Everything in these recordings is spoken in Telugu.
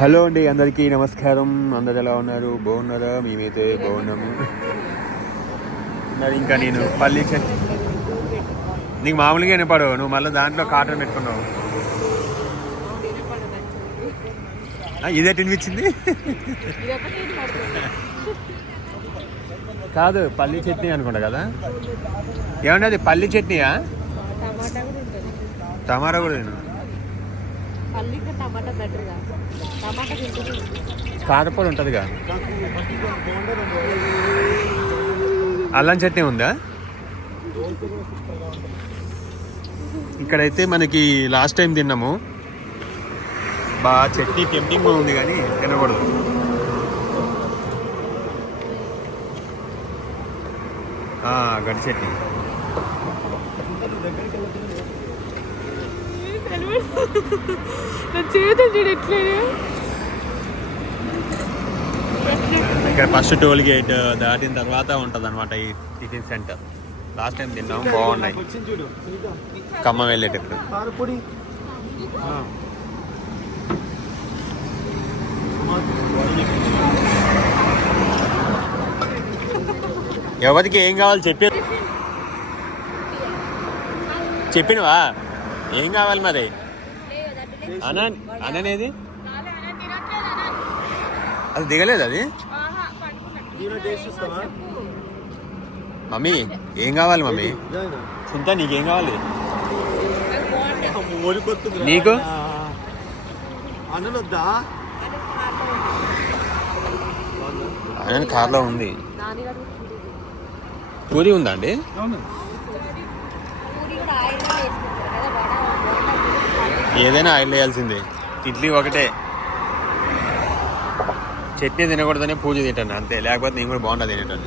హలో అండి, అందరికీ నమస్కారం. అందరు ఎలా ఉన్నారు? బాగున్నారా? మేమైతే బాగున్నాము. మరి ఇంకా నేను పల్లి నీకు మామూలుగా వినపడవు, నువ్వు మళ్ళీ దాంట్లో కాటన్ పెట్టుకున్నావు. ఇదే వినిపించింది కాదు, పల్లి చట్నీ అనుకుంటా కదా. ఏమన్నా అది పల్లి చట్నీయా? టమాటా కూడా తిను. కారపొడి ఉంటుందిగా. అల్లం చట్నీ ఉందా? ఇక్కడైతే మనకి లాస్ట్ టైం తిన్నాము, బాగా చట్నీ టెంప్టింగ్ ఉంది కానీ తినకూడదు. గడ్డి చట్నీ. ఇక్కడ ఫస్ట్ టోల్ గేట్ దాటిన తర్వాత ఉంటుంది అనమాట ఈ టిఫిన్ సెంటర్. లాస్ట్ టైం తిన్నాము, బాగున్నాయి. ఖమ్మం వెళ్ళేటప్పుడు ఎవరికి ఏం కావాలి చెప్పినవా? ఏం కావాలి మరి? అననేది అది దిగలేదు. అది మమ్మీ ఏం కావాలి? మమ్మీ సుంతా నీకేం కావాలి? నీకు అన్న కార్లో ఉంది. పూరి ఉందా అండి? ఏదైనా ఆయిల్ వేయాల్సిందే. ఇడ్లీ ఒకటే, చట్నీ తినకూడదనే పూజ తింటాను అంతే, లేకపోతే నేను కూడా బాగుంటుంది తినేటాను.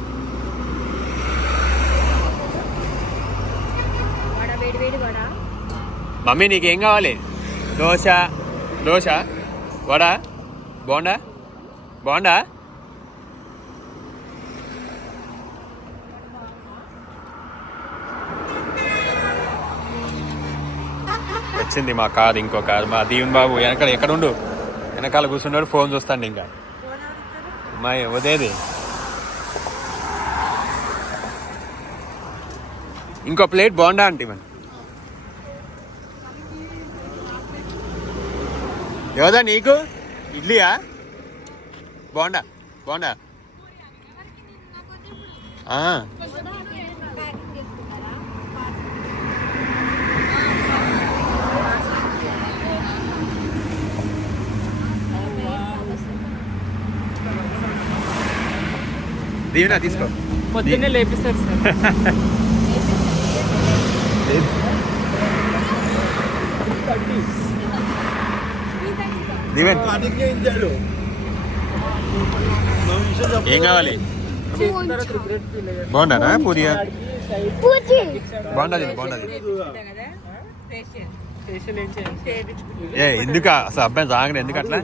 మమ్మీ నీకేం కావాలి? దోశ వడ బోండా వచ్చింది మా కారు. ఇంకో కారు మా దీవెన్ బాబు వెనకాల ఎక్కడుండు, వెనకాల కూర్చున్నాడు, ఫోన్ చూస్తాండి. ఇంకా అమ్మాయి ఉదయది. ఇంకో ప్లేట్ బోండా అంటే మన యోదా నీకు ఇడ్లీయా? బోండా దీవెనా తీసుకో. పొద్దున్నే లేపిస్తారు సార్. దీవెన్ ఏం కావాలి? బాగుండానా? పూరియా? బాగుండదు. ఎందుకు అసలు అబ్బాయి రాగానే ఎందుకు అట్లా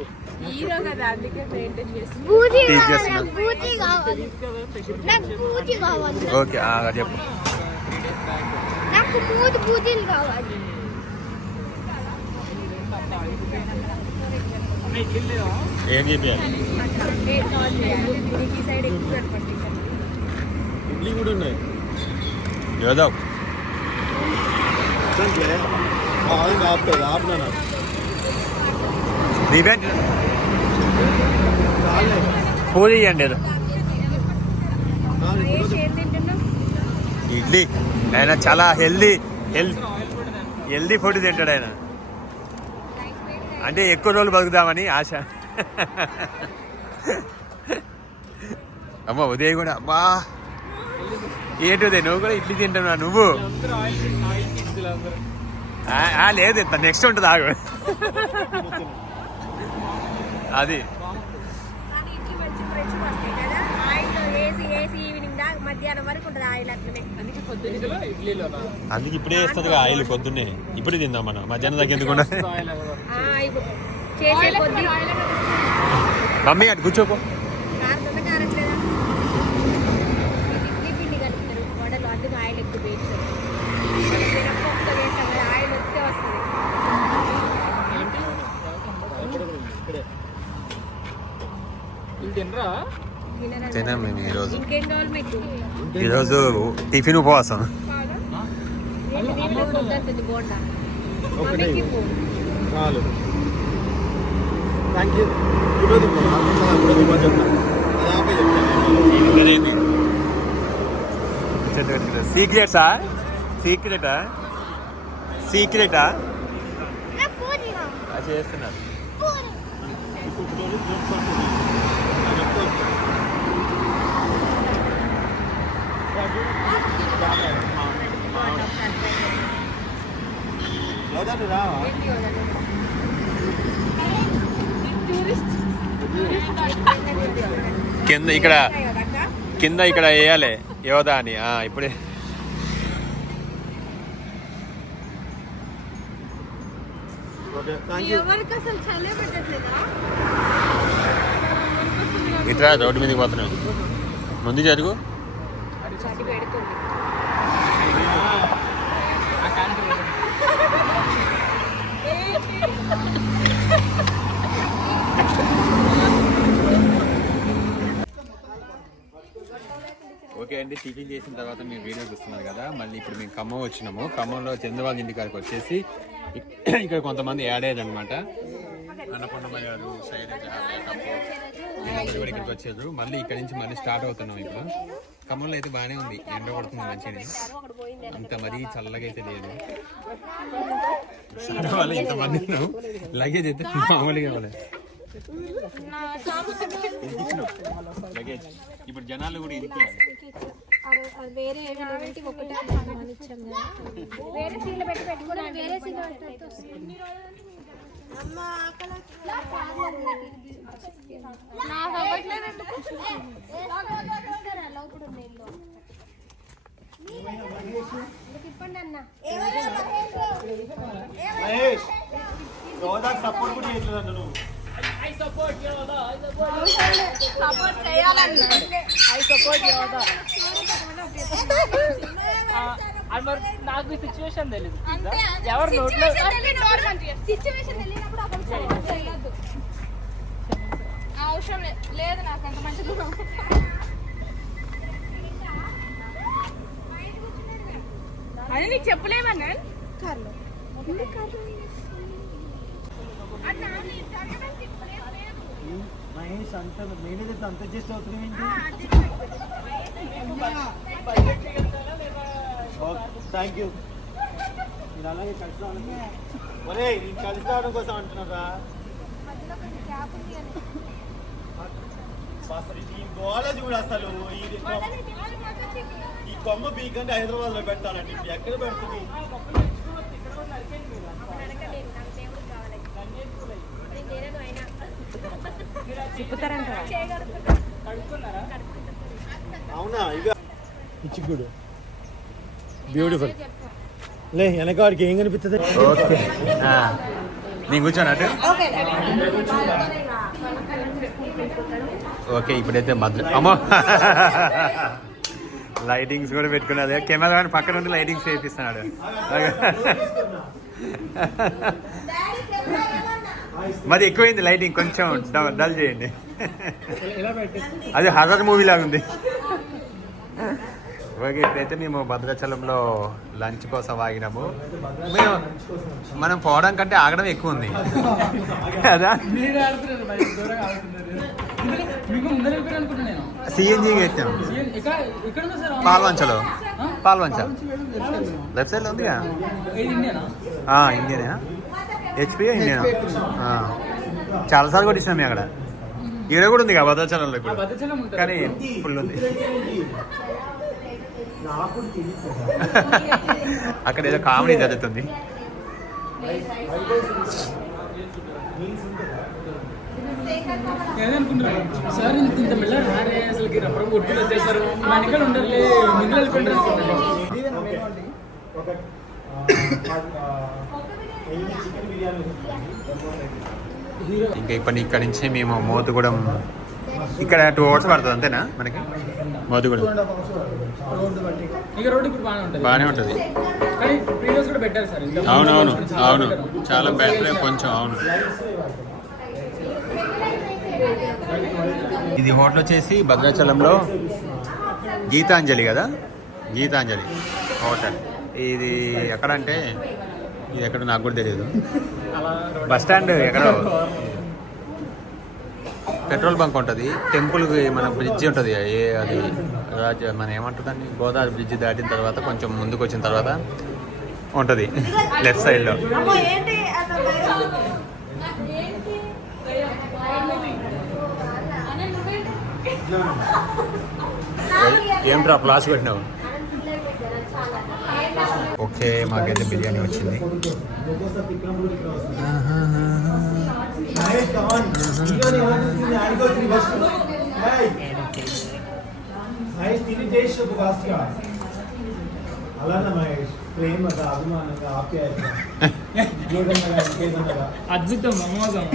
ఓకే చెప్పు. ఏం చెప్పాలి? ఇడ్లీ కూడా ఉన్నాయి. యోదా పూరి ఇవ్వండి. ఇడ్లీ ఆయన చాలా హెల్దీ ఫుడ్ తింటాడు ఆయన. అంటే ఎక్కువ రోజులు బతుకుదామని ఆశ. అమ్మ ఉదయం కూడా అమ్మా ఏంటి ఉదయం నువ్వు కూడా ఇడ్లీ తింటున్నా? నువ్వు లేదు, నెక్స్ట్ ఉంటుంది ఆగు. అది అందుకే ఇప్పుడే వేస్తుంది ఆయిల్ పొద్దున్నే. ఇప్పుడే తిందాం మనం, మధ్యాహ్నం దగ్గర ఎందుకుండా. మమ్మీ అటు కూర్చోపో. వీళ్ళు తినరా? తినాం మేము ఈరోజు. ఇంకేం కావాలి మీకు? ఈరోజు టిఫిన్ ఉపవాసం. వద్దంటుంది బోండా. ఒకటి మమ్మీకి పో. చాలు. Thank you. సీక్రెటా సీక్రెటా సీక్రెటా చేస్తున్నారు. రావా కింద ఇక్కడ వేయాలి యోధా అని ఇప్పుడే. ఎవరికి అసలు చలే పెట్టట్లేదా? ఇట్లా రోడ్డు మీదకి పోతున్నాం. ముందు జరుగు. చలి పెడుతుంది. ఓకే అండి, టిఫిన్ చేసిన తర్వాత మీరు వీడియో చూస్తున్నారు కదా. మళ్ళీ ఇప్పుడు మేము ఖమ్మం వచ్చినాము. ఖమ్మంలో చంద్రబాబు ఇంటికాడికి వచ్చేసి ఇక్కడ కొంతమంది యాడ్ అయ్యారు అనమాట. అన్నపూర్ణమ్మ గారు, శైలజ, కూడా ఇక్కడికి వచ్చారు. మళ్ళీ ఇక్కడ నుంచి మళ్ళీ స్టార్ట్ అవుతున్నాం. ఇప్పుడు ఖమ్మంలో అయితే బాగానే ఉంది, ఎండ పడుతుంది మంచిగా, అంత మరీ చల్లగా అయితే లేదు. వాళ్ళు ఇంతమంది లగేజ్ అయితే మామూలుగా ఇవ్వలేదు. లగేజ్ ఇప్పుడు జనాలు కూడా ఇది వేరే వేరే సీట్లు పెట్టి పెట్టుకుని వేరే సీట్లు ఇప్పండి అన్న. సపోర్ట్ కూడా చేయట్లేదు నువ్వు. నాకు సిచ్యువేషన్ తెలియదు. ఎవరు నోట్లో అవసరం లేదు నాకు అంత మంచిగా. అది నీకు చెప్పలేమన్నా కార్లో మహేష్ అంత మేనేజర్ అంత అడ్జస్ట్ అవుతుంది. Thank you. మీరు అలాగే కలిసి రావడం. ఒరే నేను కలిసి రావడం కోసం అంటున్నారా? అసలు ఈ గోళ చూడు. అసలు ఈ కొమ్మ బీకంటే హైదరాబాద్ లో పెట్టాలండి. ఎక్కడ పెడుతుంది? అవునా? ఇక పిచ్చిగుడు బ్యూటిఫుల్. లే వెనకాడికి ఏం కనిపిస్తుంది? ఓకే, నేను కూర్చోనట్టు. ఓకే, ఇప్పుడైతే మధ్య అమ్మో లైటింగ్స్ కూడా పెట్టుకున్నది. కెమెరా కానీ పక్కన ఉండి లైటింగ్స్ వేపిస్తున్నాడు. మరి ఎక్కువైంది లైటింగ్, కొంచెం డల్ చేయండి. అది హర్రర్ మూవీ లాగా ఉంది. ఓకే, ఇప్పుడైతే మేము భద్రాచలంలో లంచ్ కోసం ఆగినాము. మనం పోవడం కంటే ఆగడం ఎక్కువ ఉంది కదా. సిఎన్జీకి ఎక్కాం పాల్వంచలో. పాల్వంచ లెఫ్ట్ సైడ్లో ఉందిగా. ఇండియనా? హెచ్పి ఇండియనా? చాలాసార్లు కొట్టించినాం మేము అక్కడ. ఈడ కూడా ఉంది కదా భద్రాచలంలో ఇప్పుడు, కానీ ఫుల్ ఉంది. అక్కడ ఏదో కామెడీ జరుగుతుంది. సార్ ఇంత మెల్లగా రారే అసలుకి రబ్బర్ కొట్టుకుని వచ్చేసారు. మా వెనకాల ఉండర్లే మిగిలిన ఇంకా ఇక్కడ నుంచి మేము మోతుగూడెం, ఇక్కడ 2 hours పడుతుంది అంతేనా మనకి? మోతుగూడెం బాగానే ఉంటుంది. అవునవును అవును, చాలా బెటర్ కొంచెం. అవును, ఇది హోటల్ వచ్చేసి భద్రాచలంలో గీతాంజలి కదా, గీతాంజలి హోటల్. ఇది ఎక్కడంటే ఇది ఎక్కడ నాకు కూడా తెలియదు. బస్ స్టాండ్ ఎక్కడో పెట్రోల్ బంక్ ఉంటుంది, టెంపుల్కి మన బ్రిడ్జి ఉంటుంది, అది మన ఏమంటుందండి, గోదావరి బ్రిడ్జి దాటిన తర్వాత కొంచెం ముందుకు వచ్చిన తర్వాత ఉంటుంది లెఫ్ట్ సైడ్లో. ఏమిట్రా ఫ్లాష్ పెట్టినావు? ఓకే, మాకైతే బిర్యానీ వచ్చింది. అద్భుతం, అమోఘం.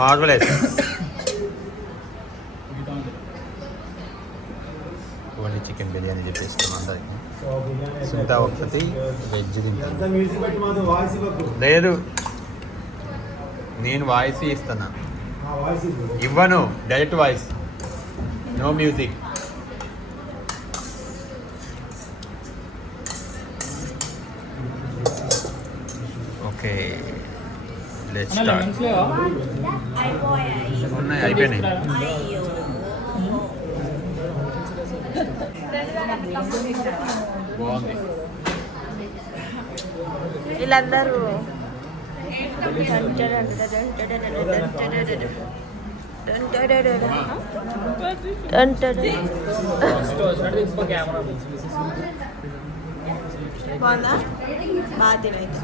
మార్వెలస్. ఓన్లీ చికెన్ బిర్యానీ చెప్పేస్తాం అందరికి. సుంతా ఒకటి వెజ్ తింటాను. లేదు, నేను వాయిస్ ఇస్తున్నా, ఇవ్వను direct voice, no music. Okay, let's start. ఉన్నాయి, అయిపోయినాయి. బాగుంది. వీళ్ళందరూ బాగుందా? బాగా తినైతే.